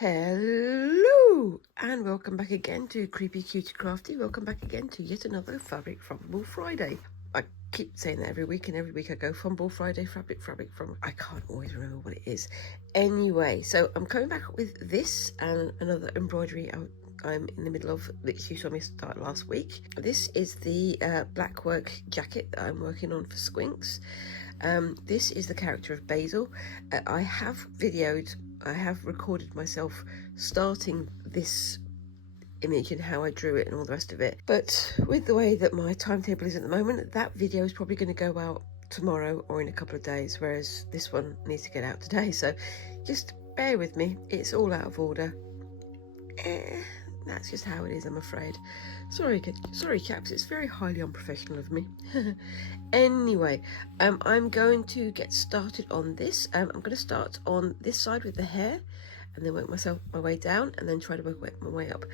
Hello and welcome back again to Creepy Cutie Crafty. Welcome back again to yet another Fabric Fumble Friday. I keep saying that every week, and every week I go Fumble Friday, Fabric Fumble. I can't always remember what it is. Anyway, so I'm coming back with this and another embroidery I'm in the middle of, that you saw me start last week. This is the blackwork jacket that I'm working on for Squinks. This is the character of Basil. I have recorded myself starting this image and how I drew it and all the rest of it. But with the way that my timetable is at the moment, that video is probably going to go out tomorrow or in a couple of days, whereas this one needs to get out today. So just bear with me. It's all out of order. That's just how it is, I'm afraid. Sorry chaps, it's very highly unprofessional of me. Anyway, I'm going to get started on this. I'm going to start on this side with the hair and then work my way down and then try to work my way up.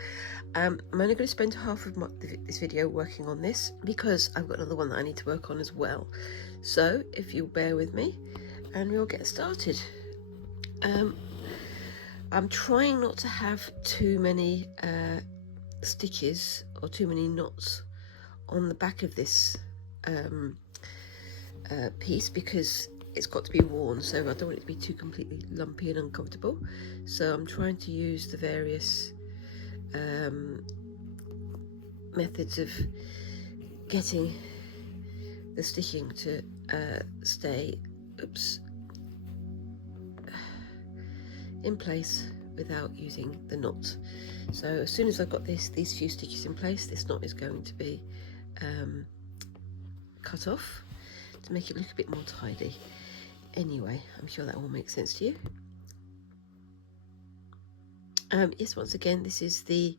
I'm only going to spend half of this video working on this because I've got another one that I need to work on as well. So if you bear with me and we'll get started. I'm trying not to have too many stitches or too many knots on the back of this piece because it's got to be worn, so I don't want it to be too completely lumpy and uncomfortable. So I'm trying to use the various methods of getting the stitching to stay in place without using the knot. So as soon as I've got these few stitches in place, this knot is going to be cut off to make it look a bit more tidy. Anyway, I'm sure that all makes sense to you. Yes, once again, this is the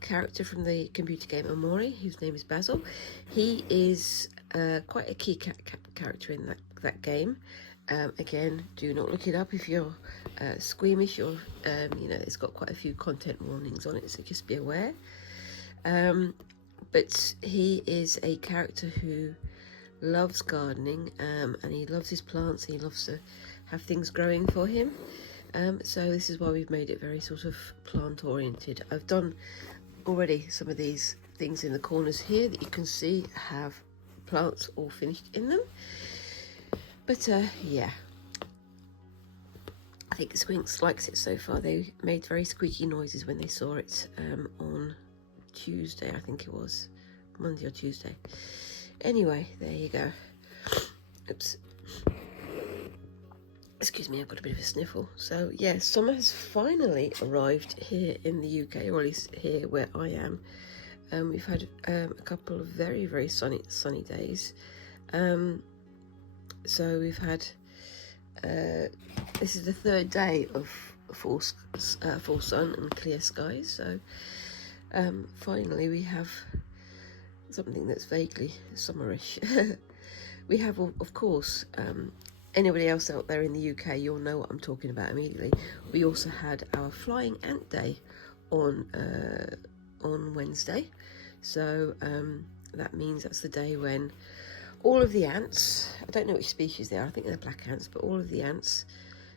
character from the computer game Omori, whose name is Basil. He is quite a key character in that game. Again, do not look it up if you're squeamish or it's got quite a few content warnings on it, so just be aware. But he is a character who loves gardening, and he loves his plants, and he loves to have things growing for him. So this is why we've made it very sort of plant oriented. I've done already some of these things in the corners here that you can see have plants all finished in them. But yeah, I think Squinks likes it so far. They made very squeaky noises when they saw it on Tuesday, I think it was, Monday or Tuesday. Anyway, there you go. Oops. Excuse me, I've got a bit of a sniffle. So yeah, summer has finally arrived here in the UK, or at least here where I am. We've had a couple of very, very sunny days. So we've had, this is the third day of full sun and clear skies. So finally we have something that's vaguely summerish. We have, of course, anybody else out there in the UK, you'll know what I'm talking about immediately. We also had our Flying Ant Day on Wednesday. So that means that's the day when all of the ants, I don't know which species they are, I think they're black ants, but all of the ants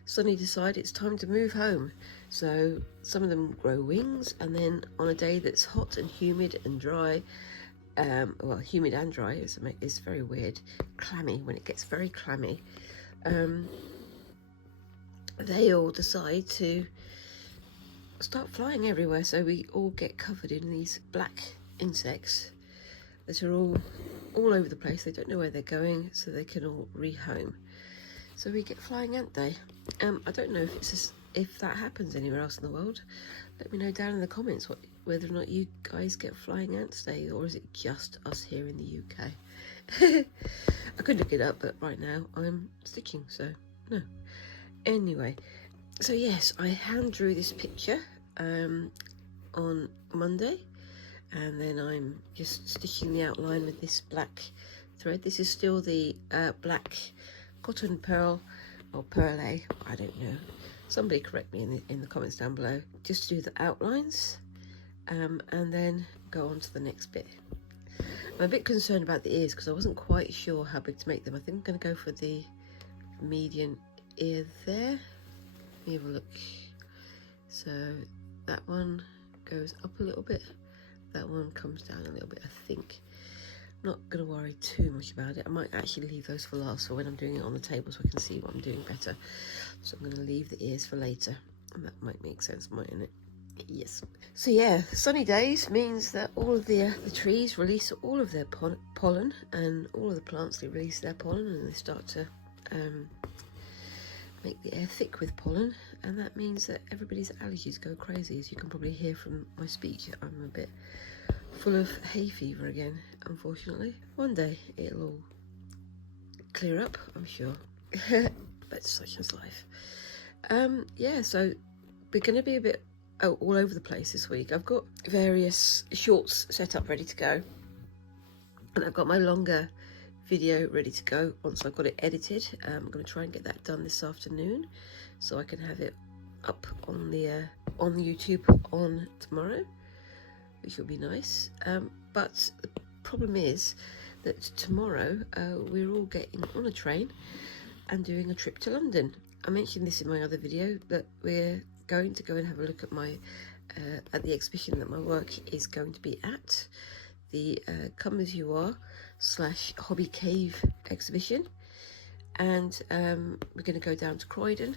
suddenly decide it's time to move home. So some of them grow wings, and then on a day that's hot and humid and dry, well, humid and dry is very weird, clammy, when it gets very clammy, they all decide to start flying everywhere. So we all get covered in these black insects that are all over the place. They don't know where they're going, so they can all rehome. So we get Flying Ant Day. I don't know if that happens anywhere else in the world. Let me know down in the comments whether or not you guys get Flying Ants Day, or is it just us here in the UK? I could look it up, but right now I'm stitching, so no. Anyway, so yes, I hand drew this picture on Monday, and then I'm just stitching the outline with this black thread. This is still the black cotton pearl or perle, I don't know. Somebody correct me in the comments down below. Just to do the outlines and then go on to the next bit. I'm a bit concerned about the ears because I wasn't quite sure how big to make them. I think I'm going to go for the median ear there. Let me have a look. So that one goes up a little bit, that one comes down a little bit, I think. Not going to worry too much about it. I might actually leave those for last, for when I'm doing it on the table, so I can see what I'm doing better. So I'm going to leave the ears for later, and that might make sense, mightn't it? Yes. So yeah, sunny days means that all of the trees release all of their pollen, and all of the plants, they release their pollen, and they start to make the air thick with pollen, and that means that everybody's allergies go crazy. As you can probably hear from my speech, I'm a bit full of hay fever again, unfortunately. One day it'll all clear up, I'm sure. But such is life. Yeah, so we're going to be a bit all over the place this week. I've got various shorts set up ready to go, and I've got my longer video ready to go once I've got it edited. I'm going to try and get that done this afternoon, so I can have it up on the YouTube on tomorrow, which will be nice. But the problem is that tomorrow we're all getting on a train and doing a trip to London. I mentioned this in my other video, that we're going to go and have a look at my at the exhibition that my work is going to be at, the Come As You Are / Hobby Cave exhibition, and we're going to go down to Croydon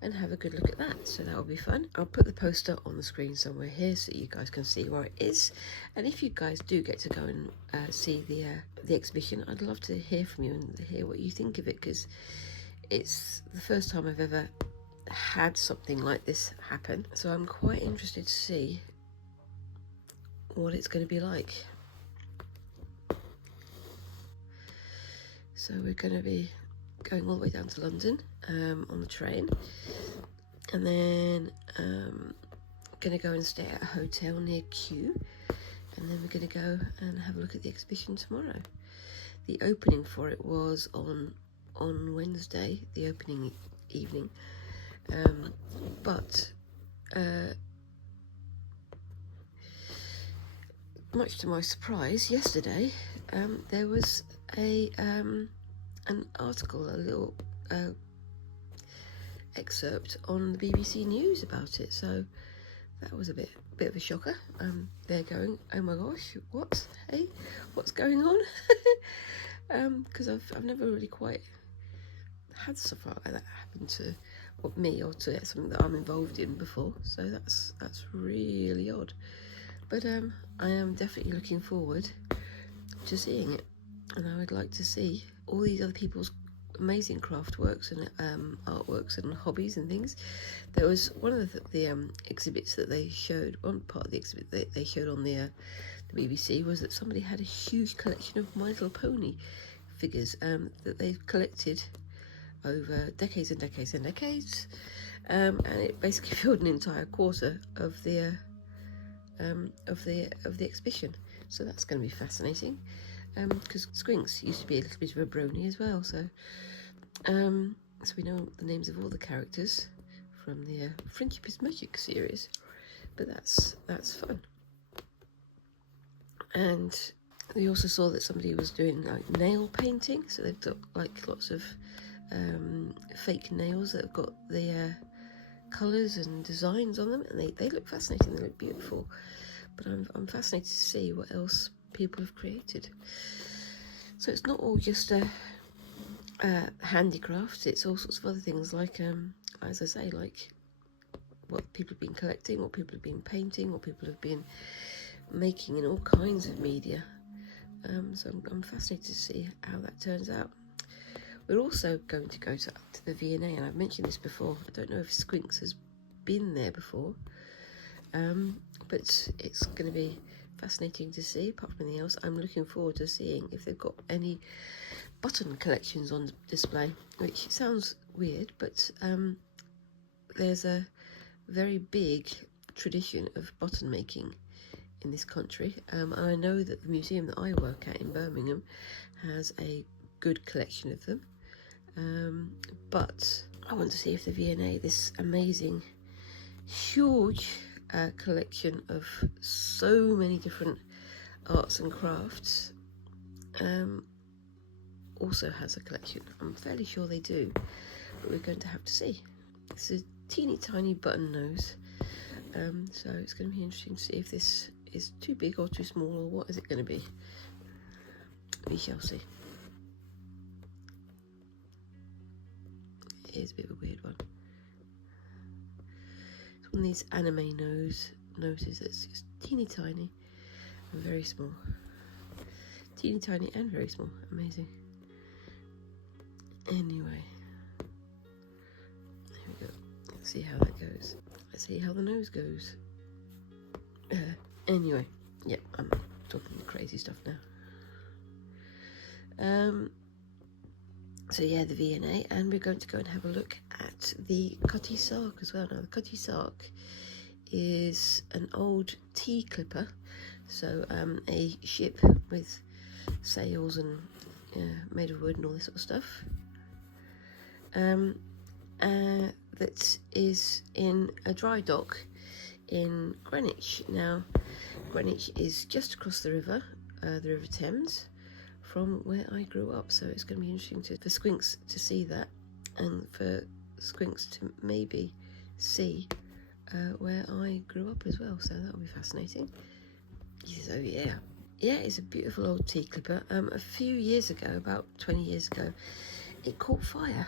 and have a good look at that, so that will be fun. I'll put the poster on the screen somewhere here so you guys can see where it is, and if you guys do get to go and see the exhibition, I'd love to hear from you and hear what you think of it, because it's the first time I've ever had something like this happen, so I'm quite interested to see what it's going to be like. So we're going to be going all the way down to London on the train, and then going to go and stay at a hotel near Kew, and then we're going to go and have a look at the exhibition tomorrow. The opening for it was on Wednesday, the opening evening, but much to my surprise, yesterday there was an article, a little excerpt on the BBC News about it, so that was a bit of a shocker. They're going, oh my gosh, what? Hey, what's going on? Because I've never really quite had stuff like that happen to me, or to something that I'm involved in before, so that's really odd. But I am definitely looking forward to seeing it, and I would like to see all these other people's amazing craft works and artworks and hobbies and things. There was one of the exhibits that they showed, one part of the exhibit that they showed on the BBC, was that somebody had a huge collection of My Little Pony figures that they've collected over decades and decades and decades, and it basically filled an entire quarter of the exhibition. So that's going to be fascinating, because Squinks used to be a little bit of a brony as well, so we know the names of all the characters from the Friendship is Magic series, but that's fun. And we also saw that somebody was doing like nail painting, so they've got like lots of fake nails that have got the colours and designs on them, and they look fascinating, they look beautiful. But I'm fascinated to see what else people have created. So it's not all just handicrafts, it's all sorts of other things, like as I say, like what people have been collecting, what people have been painting, what people have been making in all kinds of media. So I'm fascinated to see how that turns out. We're also going to go to the V&A, and I've mentioned this before. I don't know if Squinks has been there before, but it's going to be fascinating to see. Apart from anything else, I'm looking forward to seeing if they've got any button collections on display, which sounds weird, but there's a very big tradition of button making in this country, and I know that the museum that I work at in Birmingham has a good collection of them, but I want to see if the V&A, this amazing huge collection of so many different arts and crafts, also has a collection. I'm fairly sure they do, but we're going to have to see. It's a teeny tiny button nose So it's going to be interesting to see if this is too big or too small, or what is it going to be. We shall see. It is a bit of a weird one. It's one of these anime noses that's just teeny tiny and very small. Teeny tiny and very small. Amazing. Anyway, there we go. Let's see how that goes. Let's see how the nose goes. Anyway, yep, I'm talking crazy stuff now. So yeah, the V&A, and we're going to go and have a look at the Cutie Sark as well. Now, the Cutie Sark is an old tea clipper, so a ship with sails and made of wood and all this sort of stuff. That is in a dry dock in Greenwich. Now, Greenwich is just across the River Thames, from where I grew up, so it's going to be interesting for Squinks to see that, and for Squinks to maybe see where I grew up as well, so that'll be fascinating. So yeah, it's a beautiful old tea clipper. A few years ago, about 20 years ago, it caught fire,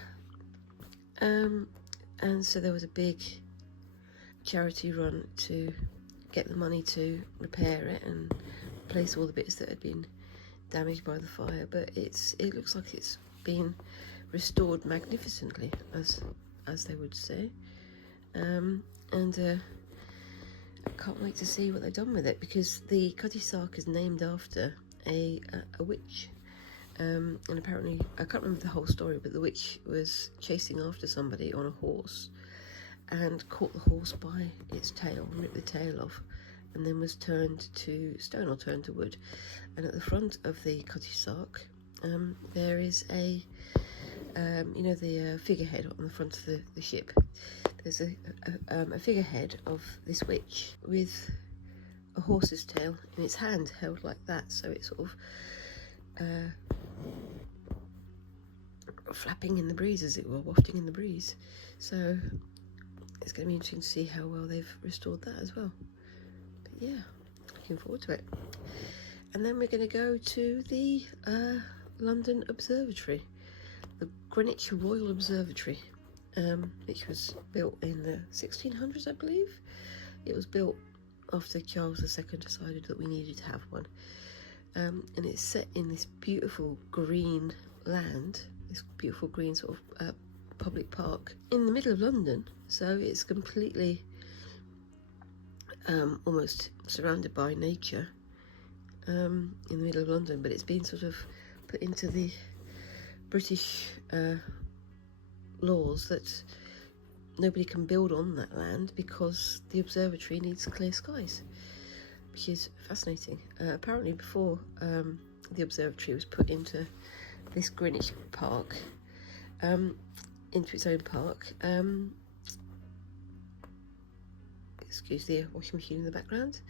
and so there was a big charity run to get the money to repair it and replace all the bits that had been damaged by the fire. But it looks like it's been restored magnificently, as they would say, and I can't wait to see what they've done with it, because the Cutie Sark is named after a witch, and apparently, I can't remember the whole story, but the witch was chasing after somebody on a horse and caught the horse by its tail, ripped the tail off, and then was turned to stone or turned to wood. And at the front of the Cutie Sark, there is a the figurehead on the front of the ship. There's a figurehead of this witch with a horse's tail in its hand, held like that, so it's sort of flapping in the breeze, as it were, wafting in the breeze. So it's going to be interesting to see how well they've restored that as well. But yeah, looking forward to it. And then we're going to go to the London Observatory, the Greenwich Royal Observatory, which was built in the 1600s, I believe. It was built after Charles II decided that we needed to have one. And it's set in this beautiful green land, this beautiful green sort of public park in the middle of London. So it's completely almost surrounded by nature in the middle of London, but it's been sort of put into the British laws that nobody can build on that land because the observatory needs clear skies, which is fascinating. Apparently before the observatory was put into this Greenwich Park, into its own park, excuse the washing machine in the background,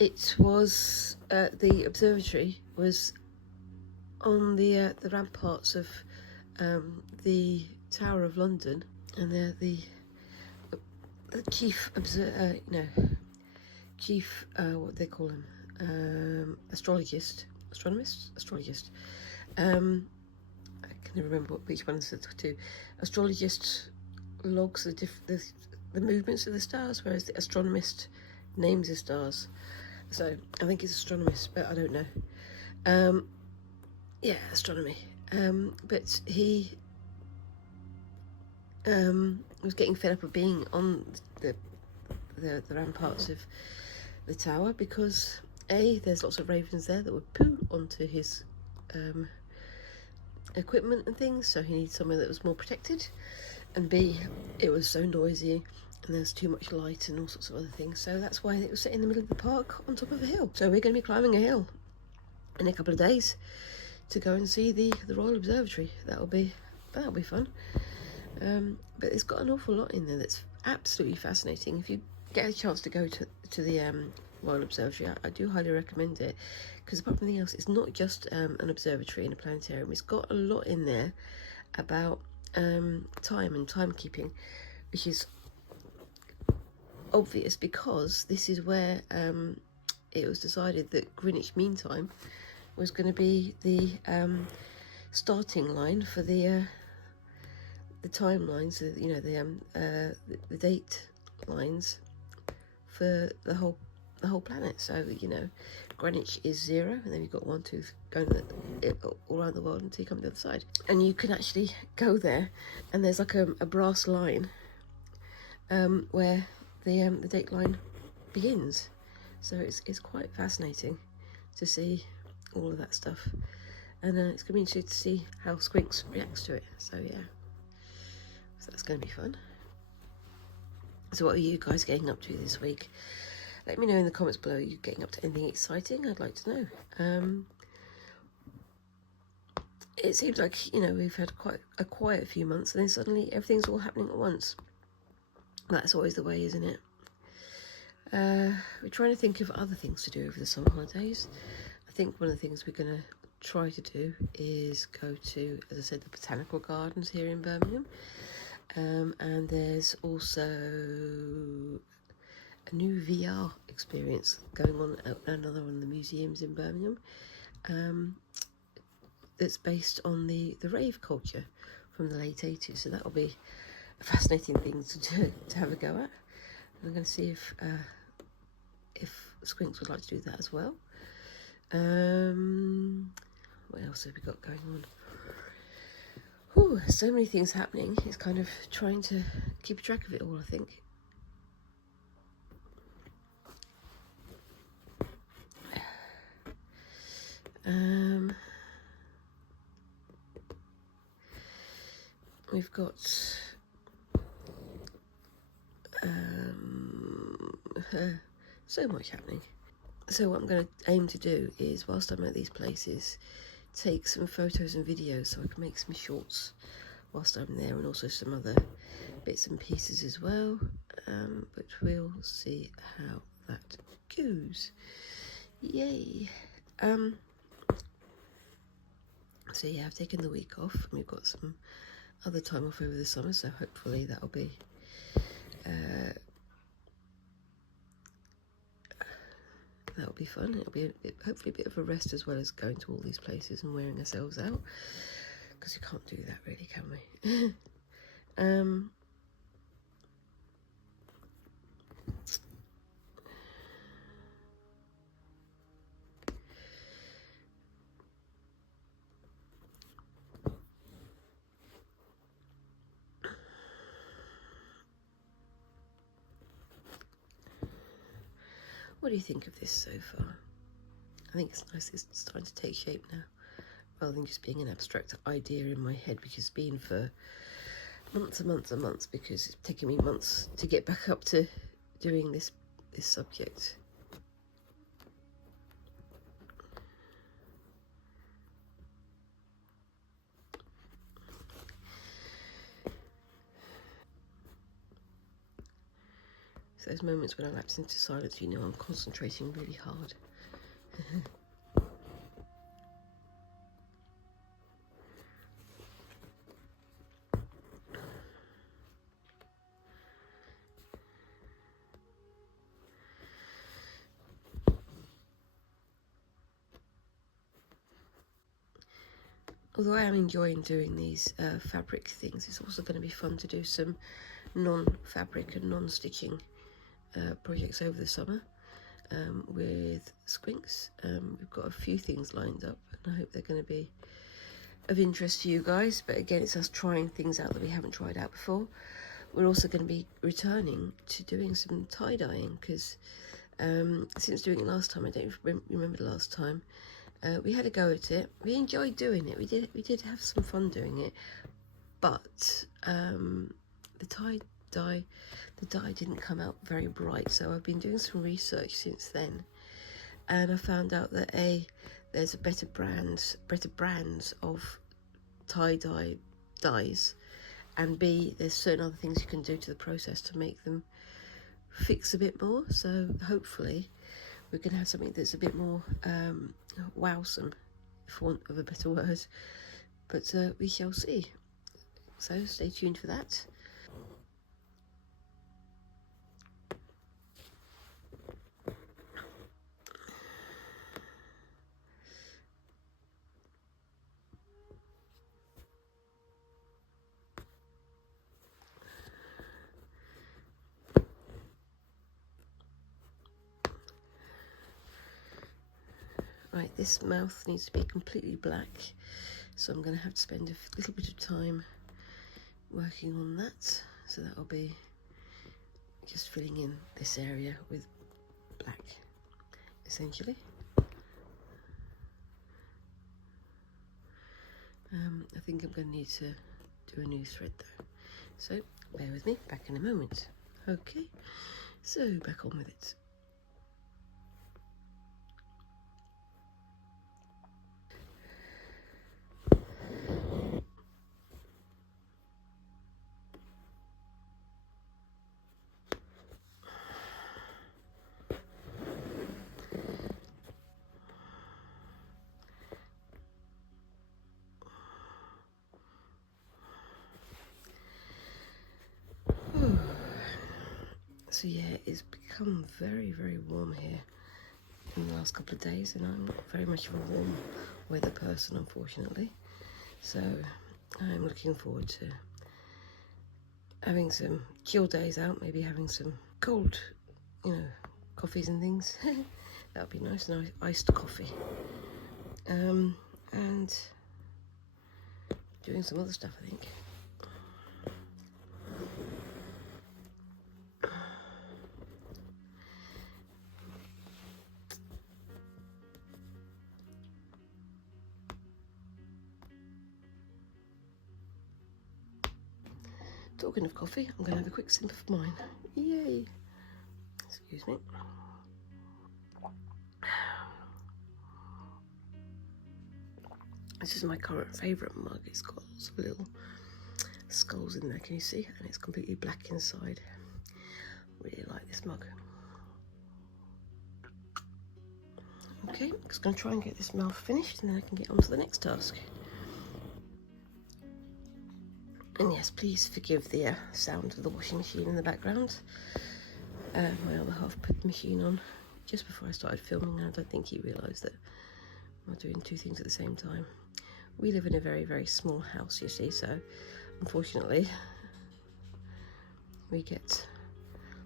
it was, the observatory was on the ramparts of the Tower of London, and the chief what they call him, astrologist. I can never remember which one's the two. Astrologist logs the movements of the stars, whereas the astronomist names the stars. So I think it's astronomist, but I don't know. Yeah, astronomy. But he was getting fed up of being on the ramparts of the tower, because A, there's lots of ravens there that would poo onto his equipment and things, so he needs somewhere that was more protected, and B, it was so noisy and there's too much light and all sorts of other things, so that's why it was set in the middle of the park on top of a hill. So we're going to be climbing a hill in a couple of days to go and see the Royal Observatory. That'll be fun. But it's got an awful lot in there that's absolutely fascinating. If you get a chance to go to the Royal Observatory, I do highly recommend it, because apart from anything else, it's not just an observatory and a planetarium. It's got a lot in there about time and timekeeping, which is obvious because this is where it was decided that Greenwich Mean Time was going to be the starting line for the timelines, so, you know, the date lines for the whole planet. So, you know, Greenwich is 0, and then you've got 1, 2 going all around the world until you come to the other side. And you can actually go there, and there's like a brass line where the date line begins. So it's quite fascinating to see all of that stuff, and it's going to be interesting to see how Squinks reacts to it. So yeah, so that's going to be fun. So what are you guys getting up to this week? Let me know in the comments below. Are you getting up to anything exciting? I'd like to know. It seems like, you know, we've had quite a quiet few months, and then suddenly everything's all happening at once. That's always the way, isn't it? We're trying to think of other things to do over the summer holidays. I think one of the things we're going to try to do is go to, as I said, the botanical gardens here in Birmingham. And there's also a new VR experience going on at another one of the museums in Birmingham. That's based on the rave culture from the late 80s. So that'll be a fascinating thing to have a go at. I'm going to see if Squinks would like to do that as well. What else have we got going on? Ooh, so many things happening. It's kind of trying to keep track of it all, I think. We've got so much happening. So what I'm going to aim to do is, whilst I'm at these places, take some photos and videos so I can make some shorts whilst I'm there, and also some other bits and pieces as well. But we'll see how that goes. Yay. So yeah, I've taken the week off, and we've got some other time off over the summer, so hopefully that'll be fun. It'll be hopefully a bit of a rest, as well as going to all these places and wearing ourselves out, because you can't do that really, can we? What do you think of this so far? I think it's nice. It's starting to take shape now, rather than just being an abstract idea in my head, which has been for months and months and months, because it's taken me months to get back up to doing this subject. So those moments when I lapse into silence, you know I'm concentrating really hard. Although I am enjoying doing these fabric things, it's also going to be fun to do some non-fabric and non-stitching projects over the summer with Squinks. We've got a few things lined up, and I hope they're going to be of interest to you guys. But again, it's us trying things out that we haven't tried out before. We're also going to be returning to doing some tie-dyeing, because since doing it last time, I don't remember the last time, we had a go at it. We enjoyed doing it. We did have some fun doing it, but the dye didn't come out very bright. So I've been doing some research since then, and I found out that there's a better brands of tie-dye dyes, and B, there's certain other things you can do to the process to make them fix a bit more. So hopefully we can have something that's a bit more wowsome, for want of a better word, but we shall see. So stay tuned for that. Right, this mouth needs to be completely black, so I'm going to have to spend a little bit of time working on that. So that'll be just filling in this area with black, essentially. I think I'm going to need to do a new thread though, so bear with me, back in a moment. Okay, so back on with it. So yeah, it's become very, very warm here in the last couple of days, and I'm not very much of a warm weather person, unfortunately. So I'm looking forward to having some chill days out, maybe having some cold, coffees and things. That would be nice, and iced coffee. And doing some other stuff, I think. Talking of coffee, I'm going to have a quick sip of mine. Yay! Excuse me. This is my current favourite mug. It's got lots of little skulls in there, can you see? And it's completely black inside. Really like this mug. Okay, I'm just going to try and get this mouth finished, and then I can get on to the next task. And yes, please forgive the sound of the washing machine in the background. My other half put the machine on just before I started filming, and I don't think he realised that I'm doing two things at the same time. We live in a very, very small house, you see, so unfortunately we get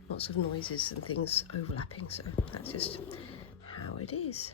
lots of noises and things overlapping, so that's just how it is.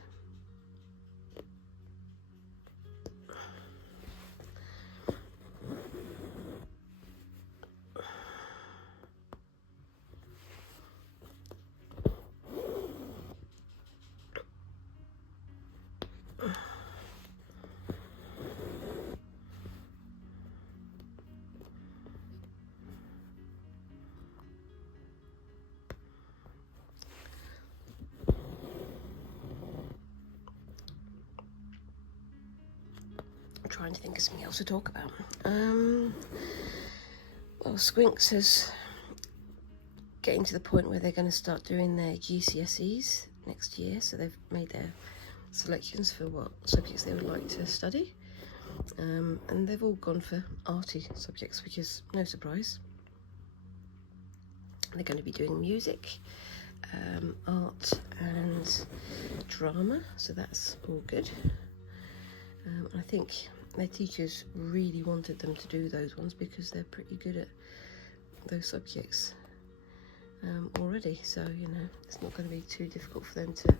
Trying to think of something else to talk about. Well, Squinks is getting to the point where they're going to start doing their GCSEs next year, so they've made their selections for what subjects they would like to study, and they've all gone for arty subjects, which is no surprise. They're going to be doing music, art and drama, so that's all good. I think their teachers really wanted them to do those ones because they're pretty good at those subjects already, so it's not going to be too difficult for them to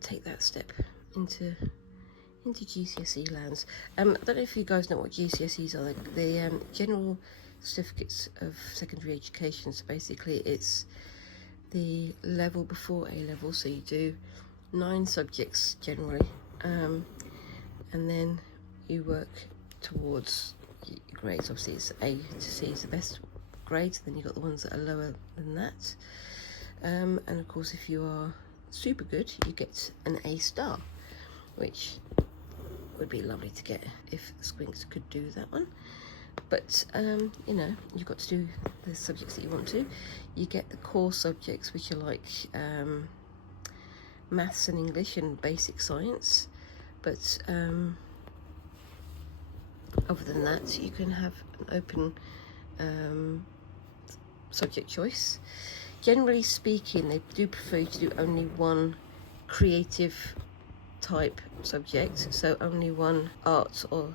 take that step into GCSE lands. I don't know if you guys know what GCSEs are. The General Certificates of Secondary Education, so basically it's the level before A-level, so you do 9 subjects generally, and then you work towards grades. Obviously it's A to C is the best grades, then you've got the ones that are lower than that, and of course if you are super good you get an A star, which would be lovely to get if Squinks could do that one. But you've got to do the subjects that you want to. You get the core subjects, which are like maths and English and basic science, but other than that you can have an open subject choice. Generally speaking, they do prefer you to do only one creative type subject, so only one art or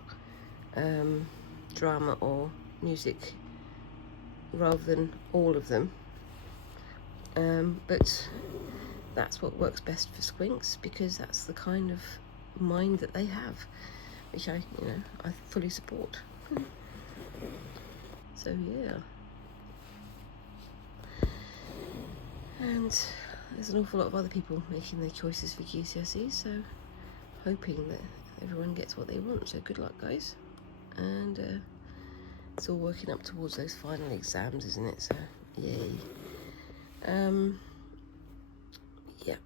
drama or music rather than all of them, but that's what works best for Squinks, because that's the kind of mind that they have, which I fully support. So yeah, and there's an awful lot of other people making their choices for GCSE, so hoping that everyone gets what they want. So good luck, guys, and it's all working up towards those final exams, isn't it? So yay. Yeah.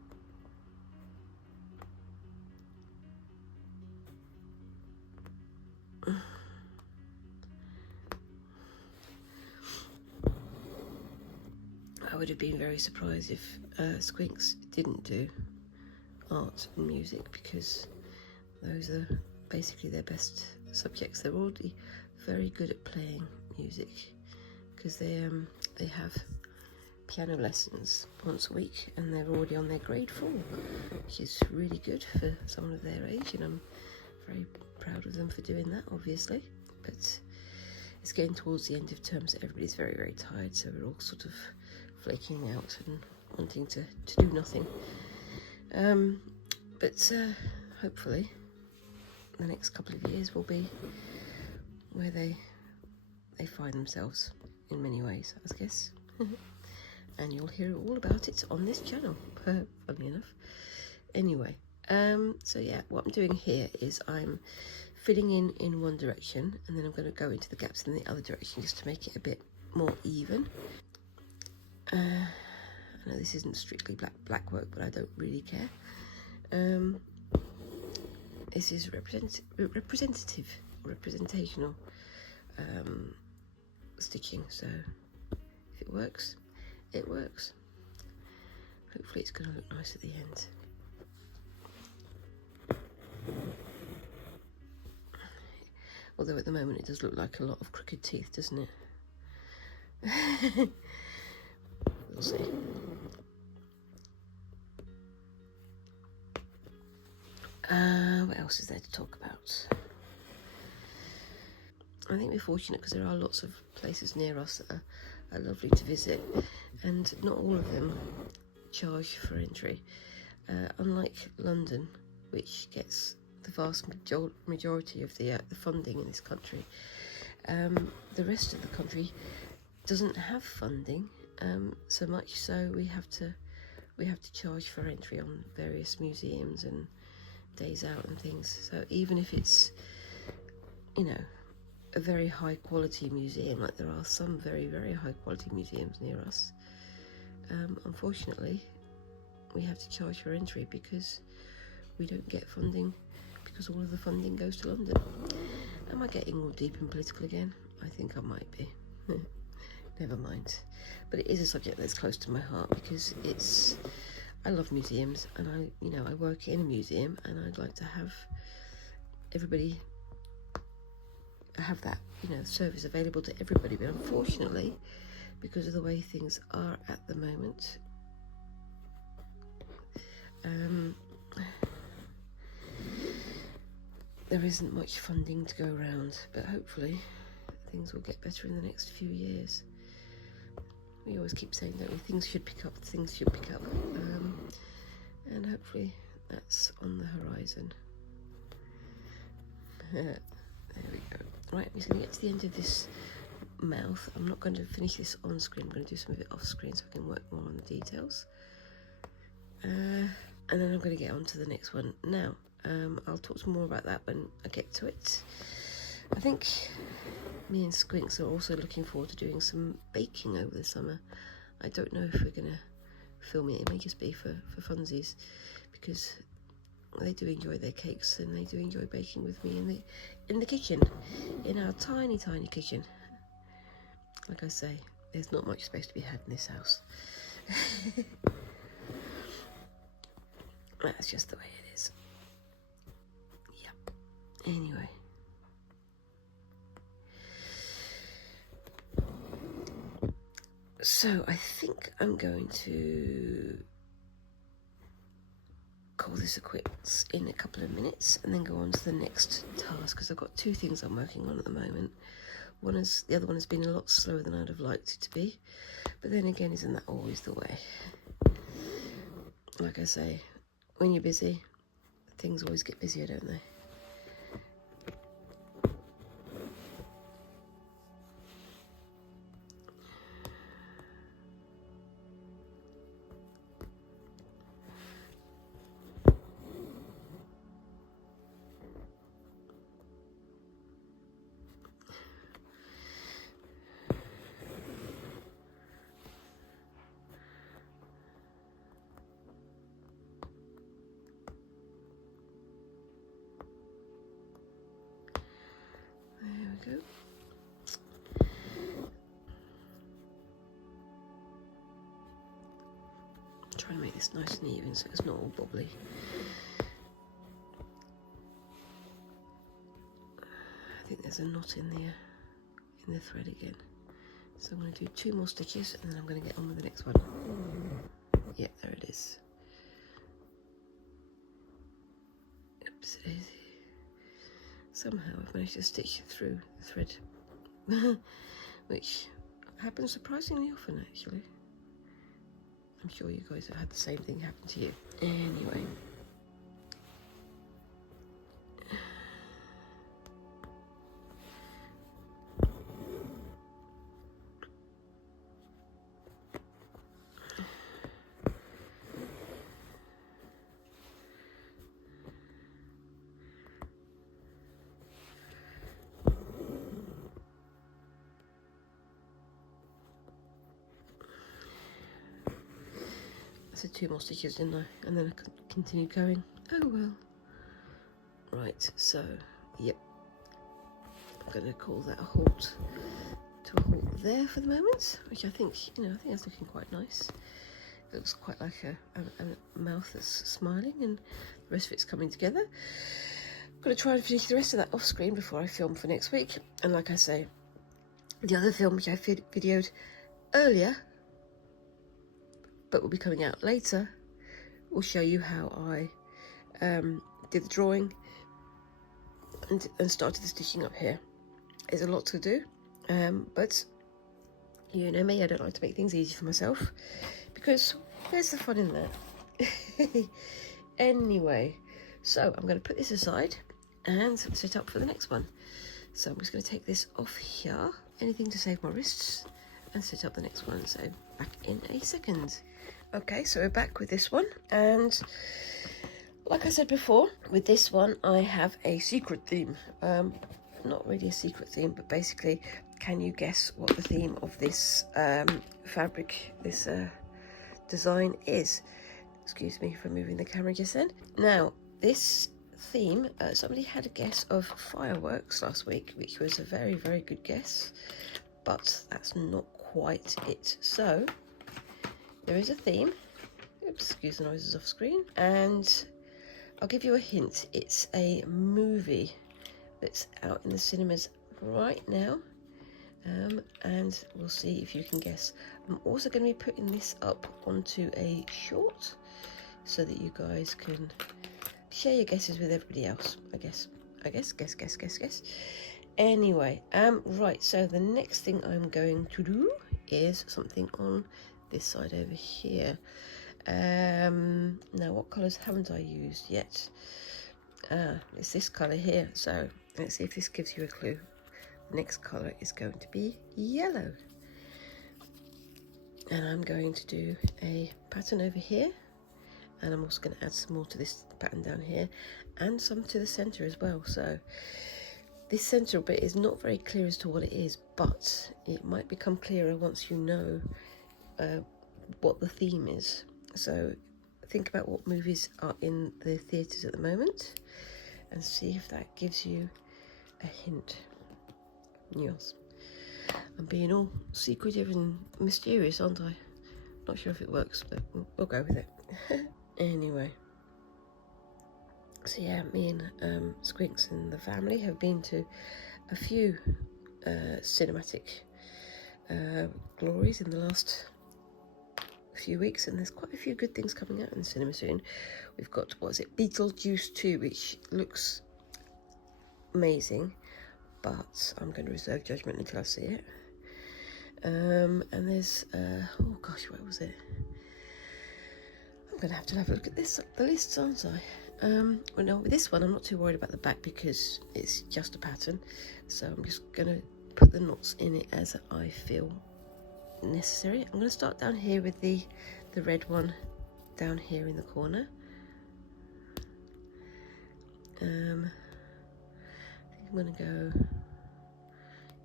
I would have been very surprised if Squinks didn't do art and music, because those are basically their best subjects. They're already very good at playing music, because they have piano lessons once a week, and they're already on their grade 4, which is really good for someone of their age, and I'm very proud of them for doing that, obviously. But it's getting towards the end of term, so everybody's very, very tired, so we're all sort of flaking out and wanting to do nothing. But hopefully the next couple of years will be where they find themselves in many ways, I guess. And you'll hear all about it on this channel, funny enough. Anyway, so yeah, what I'm doing here is I'm filling in one direction, and then I'm going to go into the gaps in the other direction just to make it a bit more even. I know this isn't strictly black work, but I don't really care. This is representational stitching, so if it works, it works. Hopefully it's going to look nice at the end. Although at the moment it does look like a lot of crooked teeth, doesn't it? We'll see. What else is there to talk about? I think we're fortunate because there are lots of places near us that are lovely to visit, and not all of them charge for entry. Unlike London, which gets the vast majority of the funding in this country, the rest of the country doesn't have funding, so much so we have to charge for entry on various museums and days out and things. So even if it's, a very high quality museum, like there are some very, very high quality museums near us, unfortunately we have to charge for entry because we don't get funding, because all of the funding goes to London. Am I getting all deep and political again? I think I might be. Never mind. But it is a subject that's close to my heart, because I love museums, and I work in a museum, and I'd like to have everybody have that, service available to everybody. But unfortunately, because of the way things are at the moment, there isn't much funding to go around, but hopefully things will get better in the next few years. We always keep saying, don't we, things should pick up, and hopefully that's on the horizon. There we go. Right, I'm just going to get to the end of this mouth. I'm not going to finish this on screen, I'm going to do some of it off screen so I can work more on the details. And then I'm going to get on to the next one. Now, I'll talk some more about that when I get to it. I think me and Squinks are also looking forward to doing some baking over the summer. I don't know if we're going to film it. It may just be for funsies, because they do enjoy their cakes, and they do enjoy baking with me in the kitchen, in our tiny, tiny kitchen. Like I say, there's not much space to be had in this house. That's just the way it is. Yep. Anyway. So I think I'm going to call this a quits in a couple of minutes, and then go on to the next task, because I've got two things I'm working on at the moment. The other one has been a lot slower than I'd have liked it to be, but then again, isn't that always the way? like I say, when you're busy, things always get busier, don't they? There we go. Trying to make this nice and even so it's not all bobbly. I think there's a knot in the thread again. So I'm going to do 2 more stitches and then I'm going to get on with the next one. Yep, there it is. Oops, daisy. Somehow I've managed to stitch through the thread, which happens surprisingly often actually. I'm sure you guys have had the same thing happen to you. Anyway. So 2 more stitches, didn't I? And then I continue going. Oh well. Right, so yep. I'm going to call that a halt to a halt there for the moment, which I think, I think that's looking quite nice. It looks quite like a mouth that's smiling, and the rest of it's coming together. I'm going to try and finish the rest of that off screen before I film for next week. And like I say, the other film which I videoed earlier, but will be coming out later, will show you how I did the drawing and started the stitching up here. There's a lot to do, but you know me, I don't like to make things easy for myself, because there's the fun in that. Anyway, so I'm going to put this aside and set up for the next one. So I'm just going to take this off here, anything to save my wrists, and set up the next one. So back in a second. Okay, so we're back with this one, and like I said before, with this one I have a secret theme. Not really a secret theme, but basically, can you guess what the theme of this this design is? Excuse me for moving the camera just then. Now, this theme, somebody had a guess of fireworks last week, which was a very, very good guess, but that's not quite it. So there is a theme. Oops, excuse the noises off screen. And I'll give you a hint. It's a movie that's out in the cinemas right now. And we'll see if you can guess. I'm also going to be putting this up onto a short so that you guys can share your guesses with everybody else. Guess. Anyway, right, so the next thing I'm going to do is something on this side over here. Now, what colours haven't I used yet? It's this colour here, so let's see if this gives you a clue. The next colour is going to be yellow. And I'm going to do a pattern over here, and I'm also going to add some more to this pattern down here, and some to the centre as well. So this centre bit is not very clear as to what it is, but it might become clearer once you know what the theme is. So think about what movies are in the theatres at the moment and see if that gives you a hint. Yes, I'm being all secretive and mysterious, aren't I? Not sure if it works, but we'll go with it. Anyway, so yeah, me and Squinks and the family have been to a few cinematic glories in the last few weeks, and there's quite a few good things coming out in the cinema soon. We've got, what is it, Beetlejuice 2, which looks amazing, but I'm going to reserve judgment until I see it. And there's oh gosh, where was it? I'm going to have a look at this, the lists, aren't I? Well, no, with this one I'm not too worried about the back because it's just a pattern, so I'm just going to put the knots in it as I feel necessary. I'm going to start down here with the red one down here in the corner. I think I'm going to go,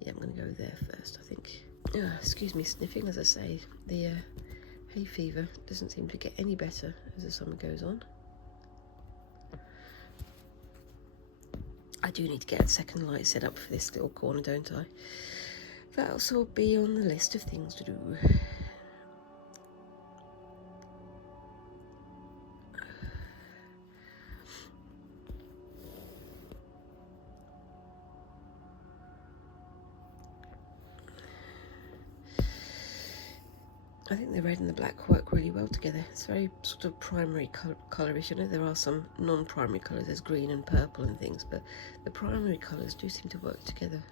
yeah, I'm going to go there first, I think. Excuse me sniffing, as I say, the hay fever doesn't seem to get any better as the summer goes on. I do need to get a second light set up for this little corner, don't I? That'll also be on the list of things to do. I think the red and the black work really well together. It's very sort of primary colourish. I know there are some non-primary colours, there's green and purple and things, but the primary colours do seem to work together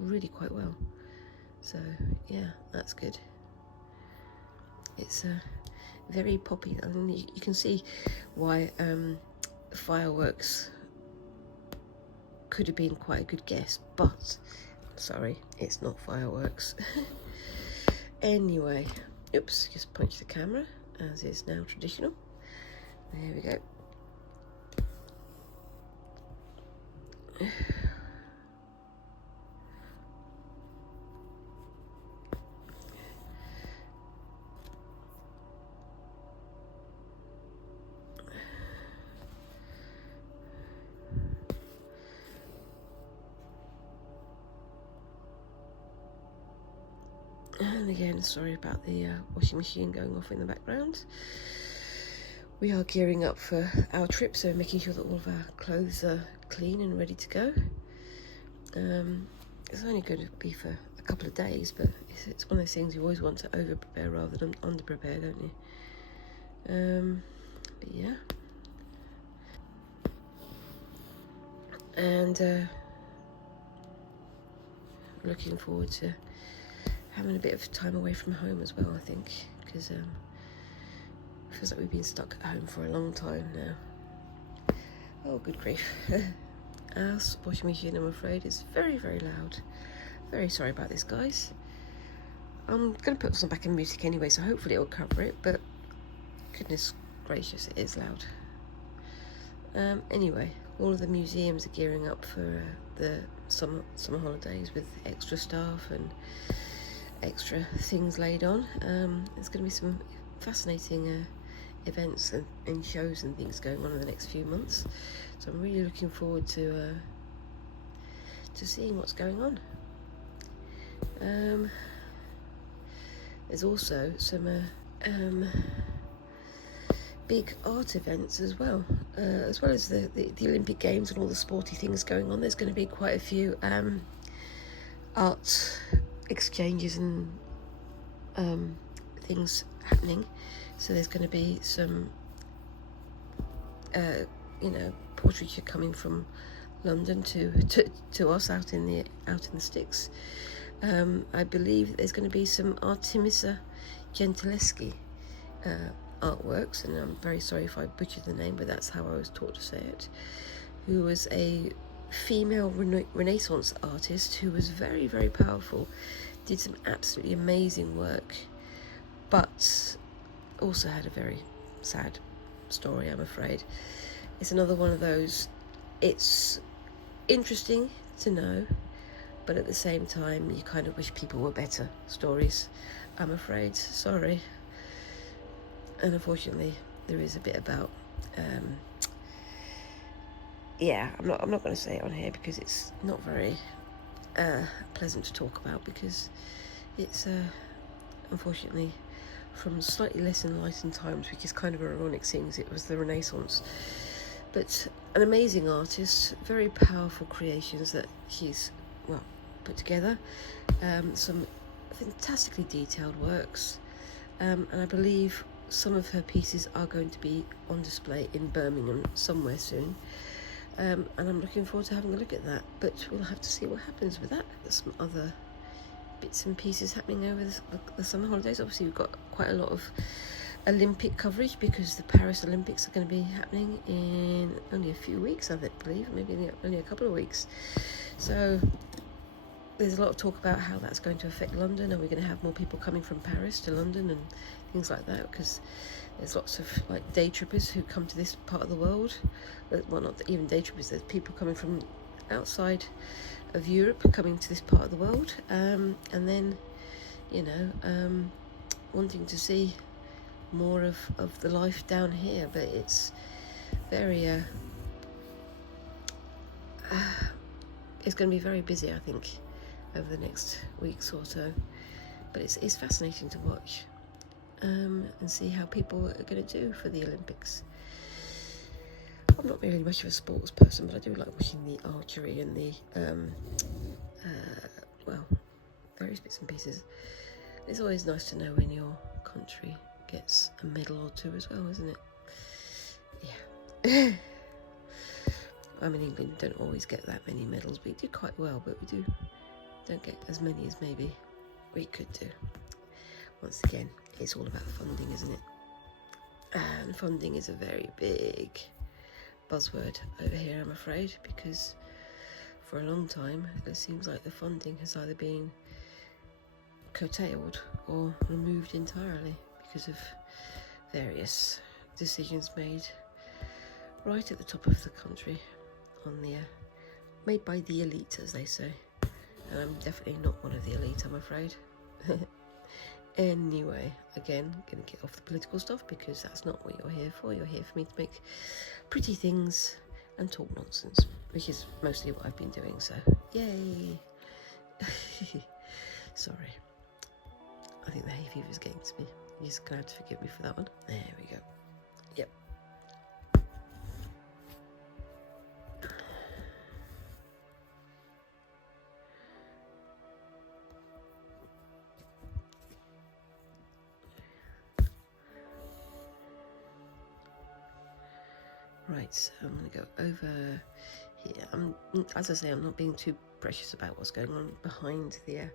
really quite well. So yeah, that's good. It's very poppy. I mean, you can see why fireworks could have been quite a good guess, but sorry, it's not fireworks. Anyway, oops, just punch the camera as is now traditional. There we go. And again, sorry about the washing machine going off in the background. We are gearing up for our trip, so making sure that all of our clothes are clean and ready to go. It's only going to be for a couple of days, but it's one of those things you always want to over prepare rather than under prepare, don't you? But yeah. And looking forward to having a bit of time away from home as well, I think, because it feels like we've been stuck at home for a long time now. Oh, good grief. Our washing machine, I'm afraid, is very, very loud. Very sorry about this, guys. I'm going to put some back in music anyway, so hopefully it'll cover it, but goodness gracious, it is loud. Anyway, all of the museums are gearing up for the summer holidays with extra staff and extra things laid on. There's going to be some fascinating events and shows and things going on in the next few months, so I'm really looking forward to seeing what's going on. There's also some big art events as well as the Olympic Games and all the sporty things going on. There's going to be quite a few art exchanges and things happening. So there's going to be some portraiture coming from London to us out in the sticks. I believe there's going to be some Artemisa Gentileschi artworks, and I'm very sorry if I butchered the name, but that's how I was taught to say it, who was a female Renaissance artist who was very, very powerful, did some absolutely amazing work, but also had a very sad story, I'm afraid. It's another one of those, it's interesting to know, but at the same time you kind of wish people were better stories, I'm afraid. Sorry. And unfortunately there is a bit about I'm not going to say it on here because it's not very pleasant to talk about, because it's unfortunately from slightly less enlightened times, which is kind of ironic seeing as it was the Renaissance. But an amazing artist, very powerful creations that he's put together, some fantastically detailed works, and I believe some of her pieces are going to be on display in Birmingham somewhere soon, and I'm looking forward to having a look at that, but we'll have to see what happens with that. There's some other bits and pieces happening over the summer holidays. Obviously we've got quite a lot of Olympic coverage, because the Paris Olympics are going to be happening in only a few weeks, I believe, maybe only a couple of weeks. So there's a lot of talk about how that's going to affect London. Are we going to have more people coming from Paris to London and things like that? Because there's lots of like day trippers who come to this part of the world. Well, not even day trippers, there's people coming from outside of Europe coming to this part of the world, and then, you know, wanting to see more of the life down here. But it's very it's going to be very busy, I think, over the next weeks or so. But it's fascinating to watch and see how people are going to do for the Olympics. I'm not really much of a sports person, but I do like watching the archery and the well, various bits and pieces. It's always nice to know when your country gets a medal or two as well, isn't it? Yeah. I'm in England, don't always get that many medals. We do quite well, but we don't get as many as maybe we could do. Once again, it's all about funding, isn't it? And funding is a very big buzzword over here, I'm afraid, because for a long time it seems like the funding has either been curtailed or removed entirely because of various decisions made right at the top of the country, on the made by the elite, as they say. And I'm definitely not one of the elite, I'm afraid. Anyway, again, gonna get off the political stuff because that's not what you're here for. You're here for me to make pretty things and talk nonsense, which is mostly what I've been doing, so yay. Sorry, I think the hay fever's getting to me. You're just gonna have to forgive me for that one. There we go. Yep. Right, so I'm going to go over here. As I say, I'm not being too precious about what's going on behind the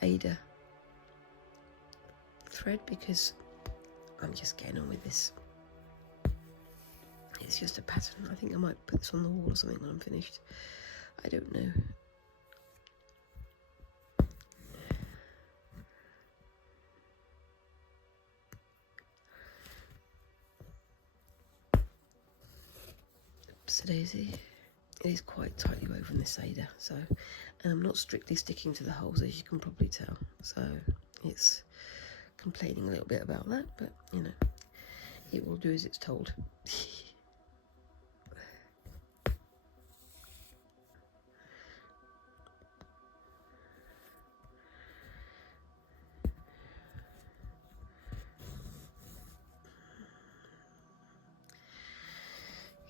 Ada thread, because I'm just getting on with this. It's just a pattern. I think I might put this on the wall or something when I'm finished. I don't know. Daisy. It is quite tightly woven, this Ada, so I'm not strictly sticking to the holes, as you can probably tell, so it's complaining a little bit about that, but you know, it will do as it's told.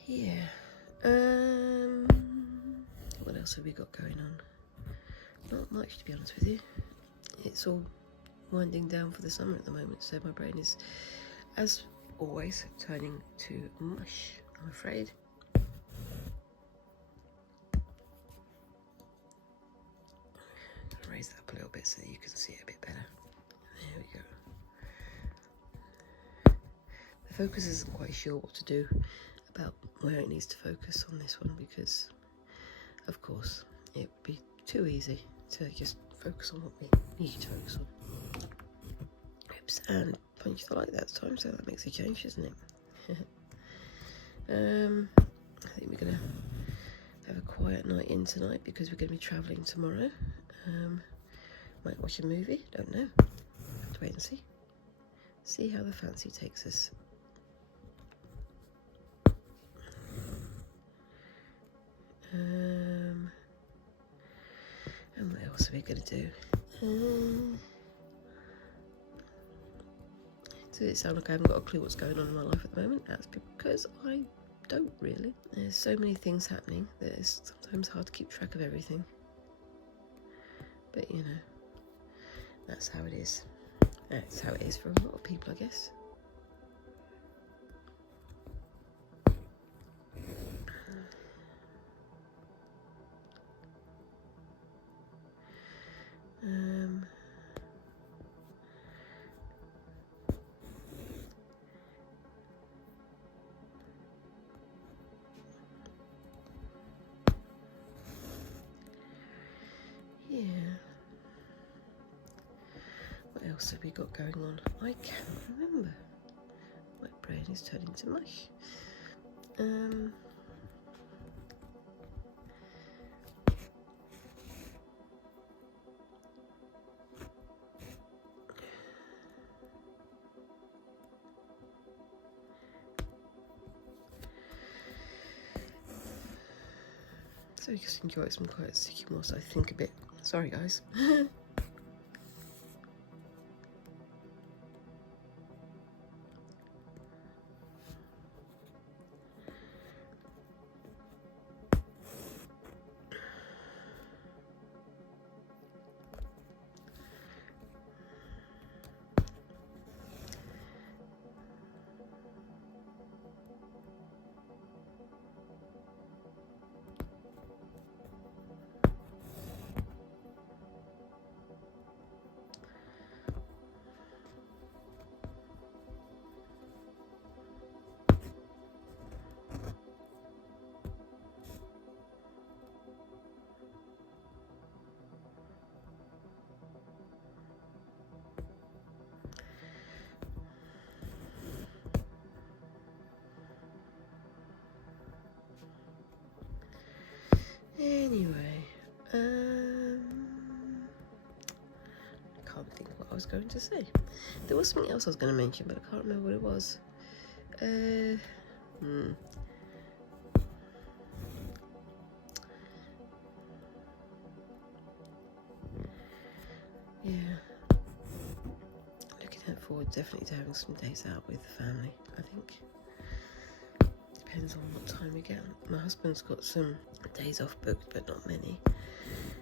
Yeah. What else have we got going on? Not much, to be honest with you. It's all winding down for the summer at the moment, so my brain is, as always, turning to mush, I'm afraid. Raise that up a little bit so you can see it a bit better. There we go. The focus isn't quite sure what to do about where it needs to focus on this one, because of course it would be too easy to just focus on what we need to focus on. Oops, and punch the light that time, so that makes a change, doesn't it? I think we're gonna have a quiet night in tonight because we're gonna be travelling tomorrow. Might watch a movie, don't know. Have to wait and see how the fancy takes us. And what else are we going to do? Does it sound like I haven't got a clue what's going on in my life at the moment? That's because I don't really. There's so many things happening that it's sometimes hard to keep track of everything. But you know, that's how it is. That's how it is for a lot of people, I guess. else have we got going on? I can't remember. My brain is turning to mush. So we just enjoy some quiet sticking whilst I think a bit. Sorry guys. Anyway, I can't think of what I was going to say. There was something else I was going to mention, but I can't remember what it was. Yeah. Looking forward definitely to having some days out with the family, I think. Depends on what time we get. My husband's got some days off booked, but not many.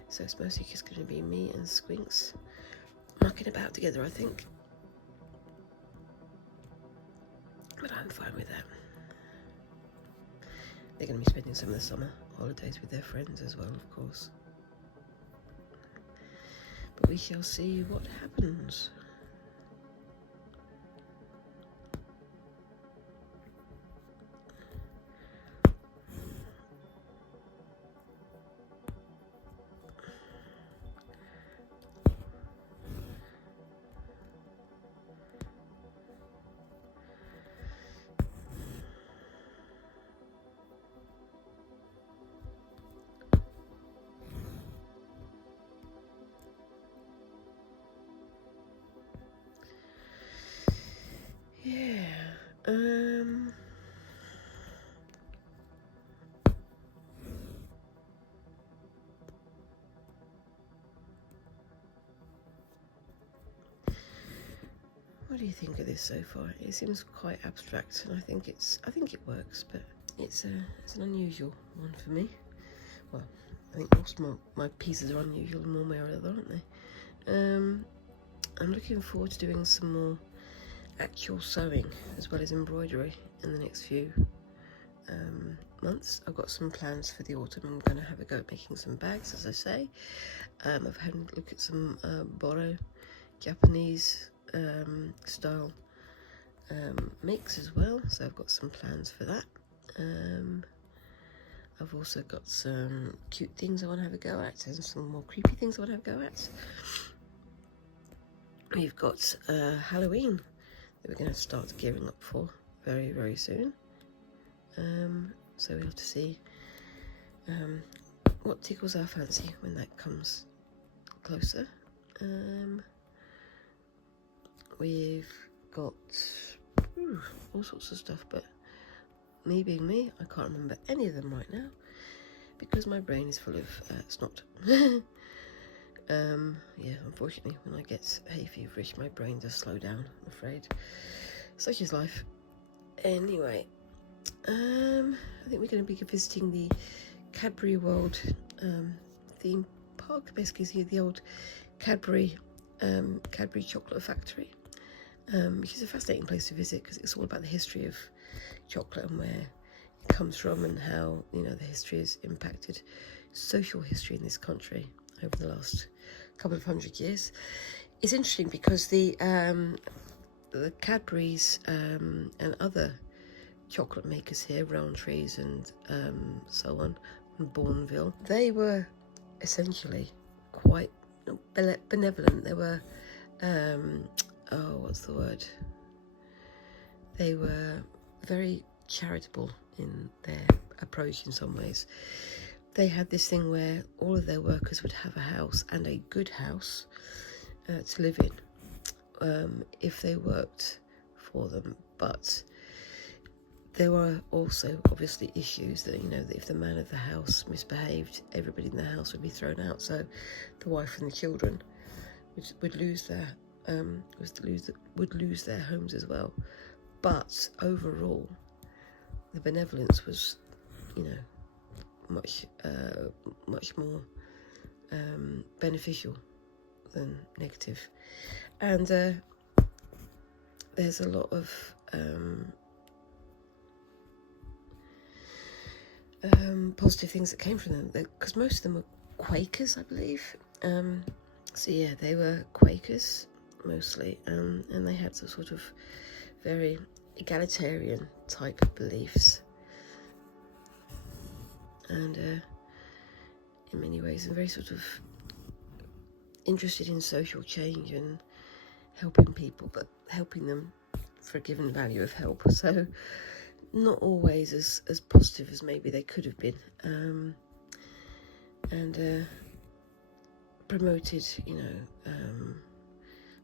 So it's mostly just going to be me and Squinks mucking about together, I think. But I'm fine with that. They're going to be spending some of the summer holidays with their friends as well, of course. But we shall see what happens. Yeah, what do you think of this so far? It seems quite abstract, and I think it works, but it's an unusual one for me. Well, I think most of my pieces are unusual in one way or other, aren't they? I'm looking forward to doing some more actual sewing as well as embroidery in the next few months. I've got some plans for the autumn. I'm going to have a go at making some bags, as I say. I've had a look at some Boro Japanese style mix as well, so I've got some plans for that. I've also got some cute things I want to have a go at and some more creepy things I want to have a go at. We've got Halloween that we're going to start gearing up for very, very soon. So we'll have to see what tickles our fancy when that comes closer. We've got all sorts of stuff, but me being me, I can't remember any of them right now because my brain is full of snot. Yeah, unfortunately, when I get hay feverish, my brain does slow down, I'm afraid. Such is life. Anyway, I think we're going to be visiting the Cadbury World theme park, basically the old Cadbury chocolate factory, which is a fascinating place to visit because it's all about the history of chocolate and where it comes from and how, you know, the history has impacted social history in this country over the last couple of 100 years. It's interesting because the Cadburys and other chocolate makers here, Rowntree's and so on, and Bourneville, they were essentially quite benevolent. They were what's the word? They were very charitable in their approach in some ways. They had this thing where all of their workers would have a house, and a good house to live in, if they worked for them. But there were also obviously issues that, that if the man of the house misbehaved, everybody in the house would be thrown out. So the wife and the children would lose their would lose their homes as well. But overall, the benevolence was, much more beneficial than negative. And there's a lot of positive things that came from them, because most of them were Quakers, I believe. So yeah, they were Quakers mostly, and they had some sort of very egalitarian type of beliefs, and in many ways very sort of interested in social change and helping people, but helping them for a given value of help. So not always as positive as maybe they could have been, and promoted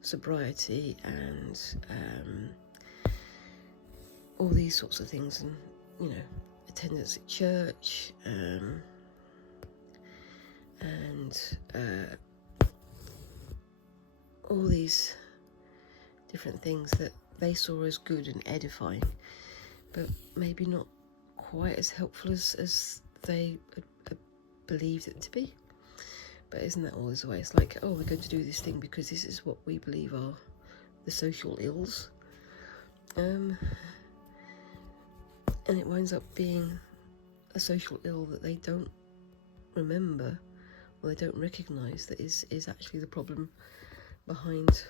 sobriety and all these sorts of things, and attendance at church, and all these different things that they saw as good and edifying, but maybe not quite as helpful as they believed it to be. But isn't that always the way? It's like, oh, we're going to do this thing because this is what we believe are the social ills, and it winds up being a social ill that they don't remember, or they don't recognise that is actually the problem behind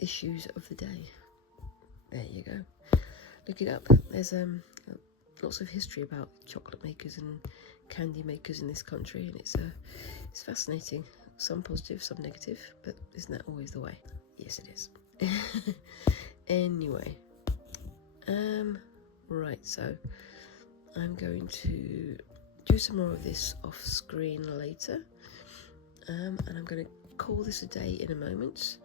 issues of the day. There you go. Look it up. There's lots of history about chocolate makers and candy makers in this country, and it's fascinating. Some positive, some negative, but isn't that always the way? Yes, it is. Anyway, right, so I'm going to do some more of this off screen later, and I'm going to call this a day in a moment.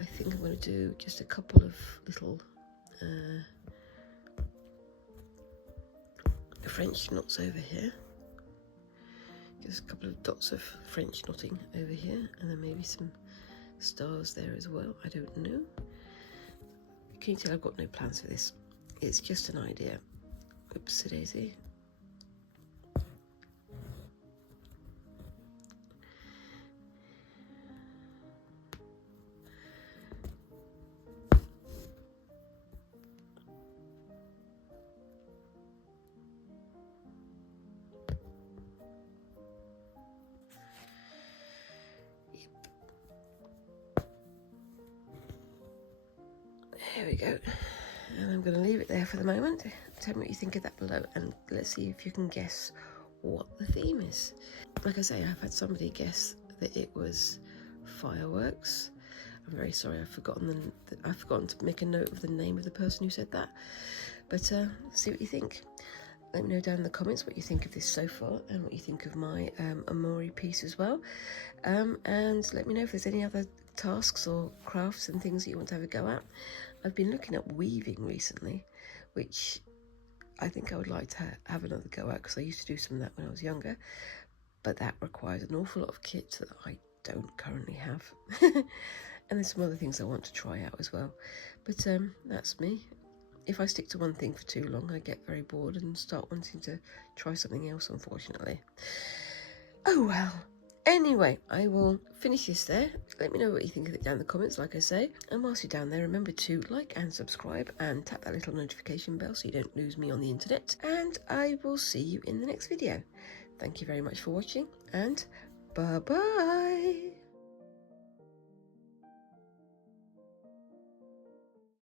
I think I'm going to do just a couple of little French knots over here, just a couple of dots of French knotting over here, and then maybe some stars there as well. I don't know. Can you tell I've got no plans for this? It's just an idea. Oops, daisy. There we go, and I'm going to leave it there for the moment. Tell me what you think of that below, and let's see if you can guess what the theme is. Like I say, I've had somebody guess that it was fireworks. I'm very sorry, I've forgotten to make a note of the name of the person who said that. But see what you think. Let me know down in the comments what you think of this so far, and what you think of my Omori piece as well. And let me know if there's any other tasks or crafts and things that you want to have a go at. I've been looking at weaving recently, which I think I would like to have another go at, because I used to do some of that when I was younger, but that requires an awful lot of kit that I don't currently have. And there's some other things I want to try out as well, but that's me. If I stick to one thing for too long, I get very bored and start wanting to try something else, unfortunately. Oh well. Anyway, I will finish this there. Let me know what you think of it down in the comments, like I say. And whilst you're down there, remember to like and subscribe and tap that little notification bell so you don't lose me on the internet. And I will see you in the next video. Thank you very much for watching, and bye-bye.